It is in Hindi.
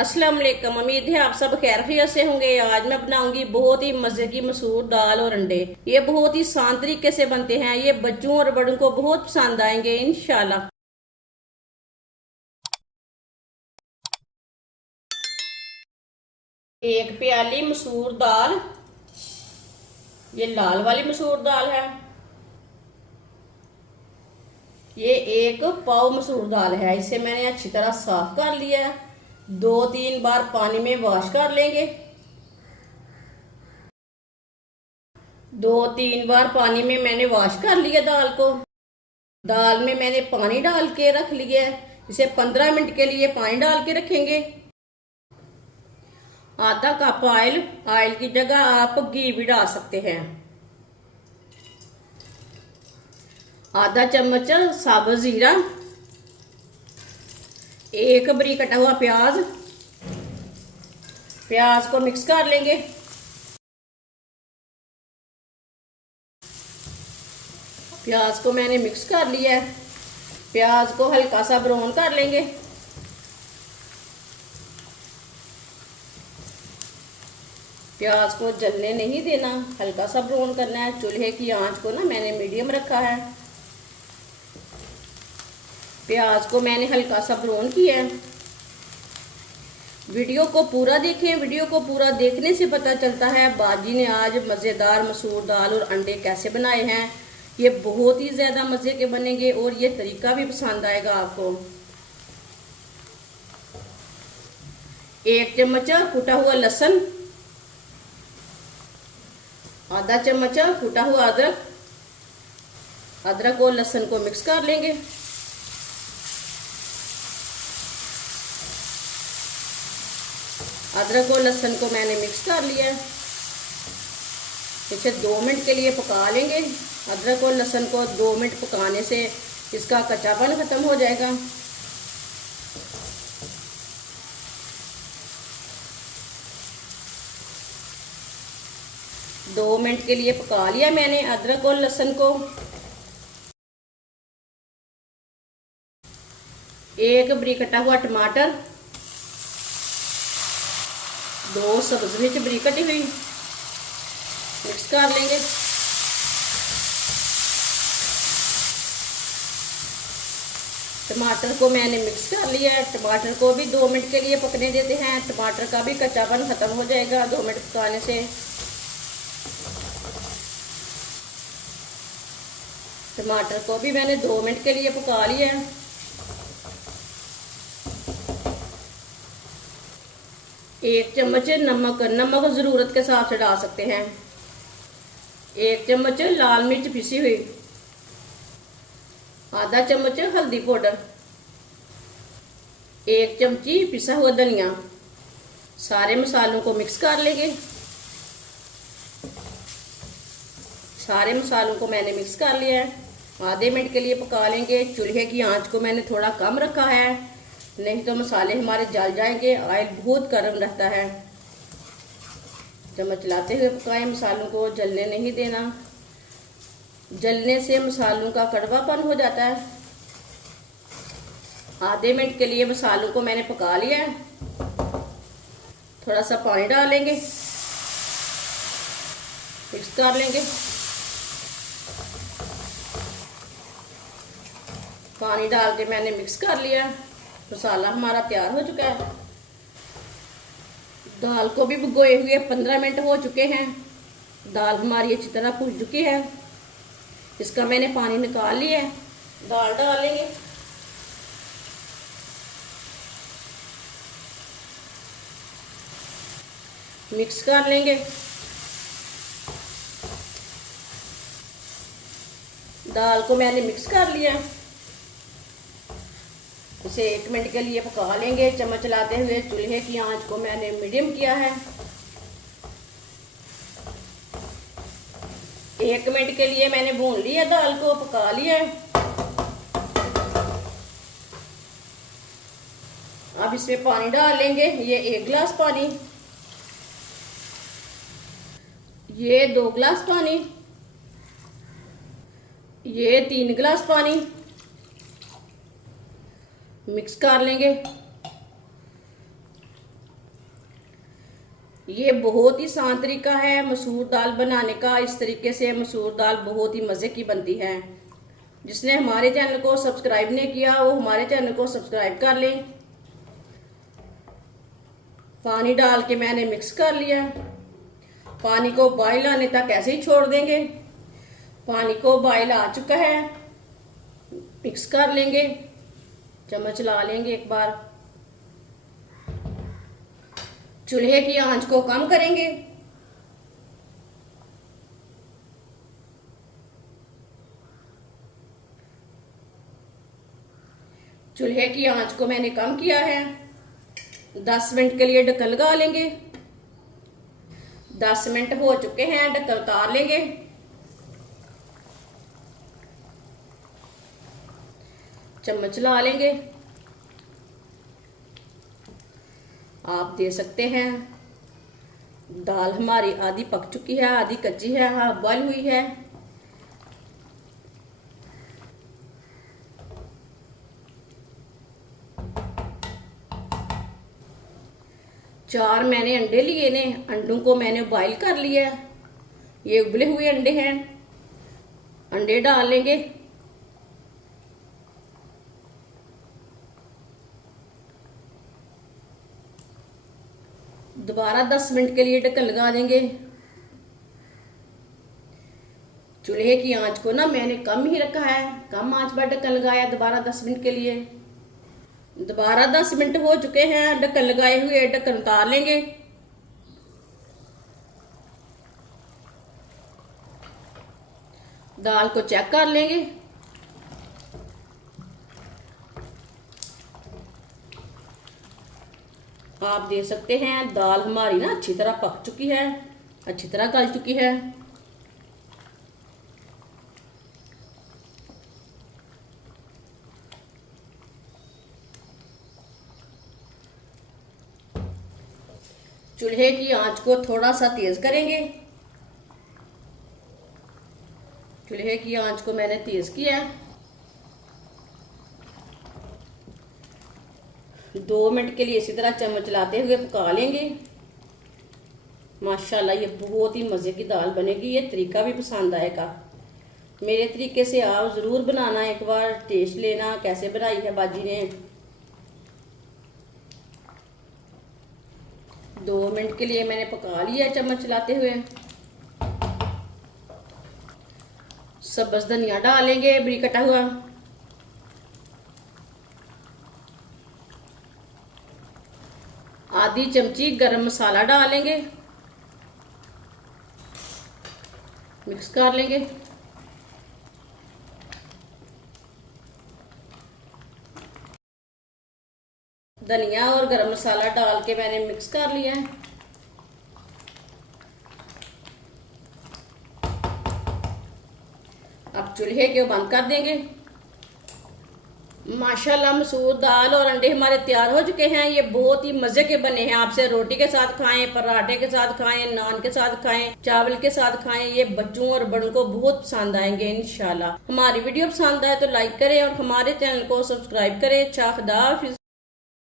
अस्सलाम वालेकुम। उम्मीद है आप सब खैरियत से होंगे। आज मैं बनाऊंगी बहुत ही मजे की मसूर दाल और अंडे। ये बहुत ही आसान तरीके से बनते हैं। ये बच्चों और बड़ों को बहुत पसंद आएंगे इंशाल्लाह। एक प्याली मसूर दाल, ये लाल वाली मसूर दाल है। ये एक पाव मसूर दाल है। इसे मैंने अच्छी तरह साफ कर लिया है। 2-3 बार पानी में वॉश कर लेंगे। 2-3 बार पानी में मैंने वॉश कर लिया दाल को। दाल में मैंने पानी डाल के रख लिया है। इसे 15 मिनट के लिए पानी डाल के रखेंगे। आधा कप ऑयल, ऑयल की जगह आप घी भी डाल सकते हैं। आधा चम्मच साबुत जीरा, एक बारीक कटा हुआ प्याज। प्याज को मिक्स कर लेंगे। प्याज को मैंने मिक्स कर लिया है। प्याज को हल्का सा ब्राउन कर लेंगे। प्याज को जलने नहीं देना, हल्का सा ब्राउन करना है। चूल्हे की आंच को ना मैंने मीडियम रखा है। प्याज को मैंने हल्का सा ब्राउन किया है। वीडियो को पूरा देखें। वीडियो को पूरा देखने से पता चलता है बाजी ने आज मज़ेदार मसूर दाल और अंडे कैसे बनाए हैं। ये बहुत ही ज़्यादा मज़े के बनेंगे और ये तरीका भी पसंद आएगा आपको। 1 चम्मच कुटा हुआ लहसुन, आधा चम्मच कुटा हुआ अदरक। अदरक और लहसुन को मिक्स कर लेंगे। अदरक और लहसुन को मैंने मिक्स कर लिया है। इसे 2 मिनट के लिए पका लेंगे। अदरक और लहसुन को 2 मिनट पकाने से इसका कच्चापन खत्म हो जाएगा। दो मिनट के लिए पका लिया मैंने अदरक और लहसुन को। एक बारीक कटा हुआ टमाटर, 2 सब्ज मिर्च बारीक कटी हुई, मिक्स कर लेंगे। टमाटर को मैंने मिक्स कर लिया है। टमाटर को भी 2 मिनट के लिए पकने देते हैं। टमाटर का भी कच्चापन खत्म हो जाएगा 2 मिनट पकाने से। टमाटर को भी मैंने 2 मिनट के लिए पका लिया है। एक चम्मच नमक, नमक ज़रूरत के हिसाब से डाल सकते हैं। 1 चम्मच लाल मिर्च पिसी हुई, आधा चम्मच हल्दी पाउडर, 1 चमची पिसा हुआ धनिया। सारे मसालों को मिक्स कर लेंगे। सारे मसालों को मैंने मिक्स कर लिया है। आधे मिनट के लिए पका लेंगे। चूल्हे की आंच को मैंने थोड़ा कम रखा है, नहीं तो मसाले हमारे जल जाएंगे। ऑयल बहुत गर्म रहता है। चम्मच चलाते हुए पकाएं। मसालों को जलने नहीं देना, जलने से मसालों का कड़वापन हो जाता है। आधे मिनट के लिए मसालों को मैंने पका लिया है। थोड़ा सा पानी डालेंगे, मिक्स कर लेंगे। पानी डाल के मैंने मिक्स कर लिया। मसाला हमारा तैयार हो चुका है। दाल को भी भिगोए हुए 15 मिनट हो चुके हैं। दाल हमारी अच्छी तरह भुन चुकी है। इसका मैंने पानी निकाल लिया है। दाल डालेंगे। मिक्स कर लेंगे। दाल को मैंने मिक्स कर लिया। इसे 1 मिनट के लिए पका लेंगे। चम्मच चलाते हुए चूल्हे की आंच को मैंने मीडियम किया है। 1 मिनट के लिए मैंने भून लिया, दाल को पका लिया है। अब इसमें पानी डाल लेंगे। ये 1 गिलास पानी, ये 2 गिलास पानी, ये 3 गिलास पानी। मिक्स कर लेंगे। ये बहुत ही आसान तरीका है मसूर दाल बनाने का। इस तरीके से मसूर दाल बहुत ही मज़े की बनती है। जिसने हमारे चैनल को सब्सक्राइब नहीं किया वो हमारे चैनल को सब्सक्राइब कर लें। पानी डाल के मैंने मिक्स कर लिया। पानी को बॉयल आने तक ऐसे ही छोड़ देंगे। पानी को बॉयल आ चुका है, मिक्स कर लेंगे, चम्मच ला लेंगे एक बार। चूल्हे की आंच को कम करेंगे। चूल्हे की आंच को मैंने कम किया है। 10 मिनट के लिए ढक्कन लगा लेंगे। 10 मिनट हो चुके हैं, ढक्कन उतार लेंगे। चम्मच ला लेंगे। आप दे सकते हैं दाल हमारी आधी पक चुकी है, आधी कच्ची है, हाफ बॉयल हुई है। चार मैंने अंडे लिए ने, अंडों को मैंने बॉईल कर लिया है। ये उबले हुए अंडे हैं, अंडे डाल लेंगे। दोबारा 10 मिनट के लिए ढक्कन लगा देंगे। चूल्हे की आंच को ना मैंने कम ही रखा है, कम आंच पर ढक्कन लगाया दोबारा 10 मिनट के लिए। दोबारा 10 मिनट हो चुके हैं, ढक्कन लगाए हुए, ढक्कन उतार लेंगे। दाल को चेक कर लेंगे। आप देख सकते हैं दाल हमारी ना अच्छी तरह पक चुकी है, अच्छी तरह गल चुकी है। चूल्हे की आंच को थोड़ा सा तेज करेंगे। चूल्हे की आंच को मैंने तेज किया है। 2 मिनट के लिए इसी तरह चम्मच चलाते हुए पका लेंगे। माशाल्लाह ये बहुत ही मज़े की दाल बनेगी। ये तरीका भी पसंद आएगा। मेरे तरीके से आप ज़रूर बनाना, एक बार टेस्ट लेना कैसे बनाई है बाजी ने। 2 मिनट के लिए मैंने पका लिया चम्मच चलाते हुए। सब्ज़ धनिया डालेंगे बारीक कटा हुआ। आधी चमची गरम मसाला डालेंगे, मिक्स कर लेंगे। धनिया और गरम मसाला डाल के मैंने मिक्स कर लिया है। अब चूल्हे को बंद कर देंगे। माशाल्लाह मसूर दाल और अंडे हमारे तैयार हो चुके हैं। ये बहुत ही मज़े के बने हैं। आपसे रोटी के साथ खाएं, पराठे के साथ खाएं, नान के साथ खाएं, चावल के साथ खाएं। ये बच्चों और बड़ों को बहुत पसंद आएंगे इंशाल्लाह। हमारी वीडियो पसंद आए तो लाइक करें और हमारे चैनल को सब्सक्राइब करें। अच्छा, खुदा हाफिज़।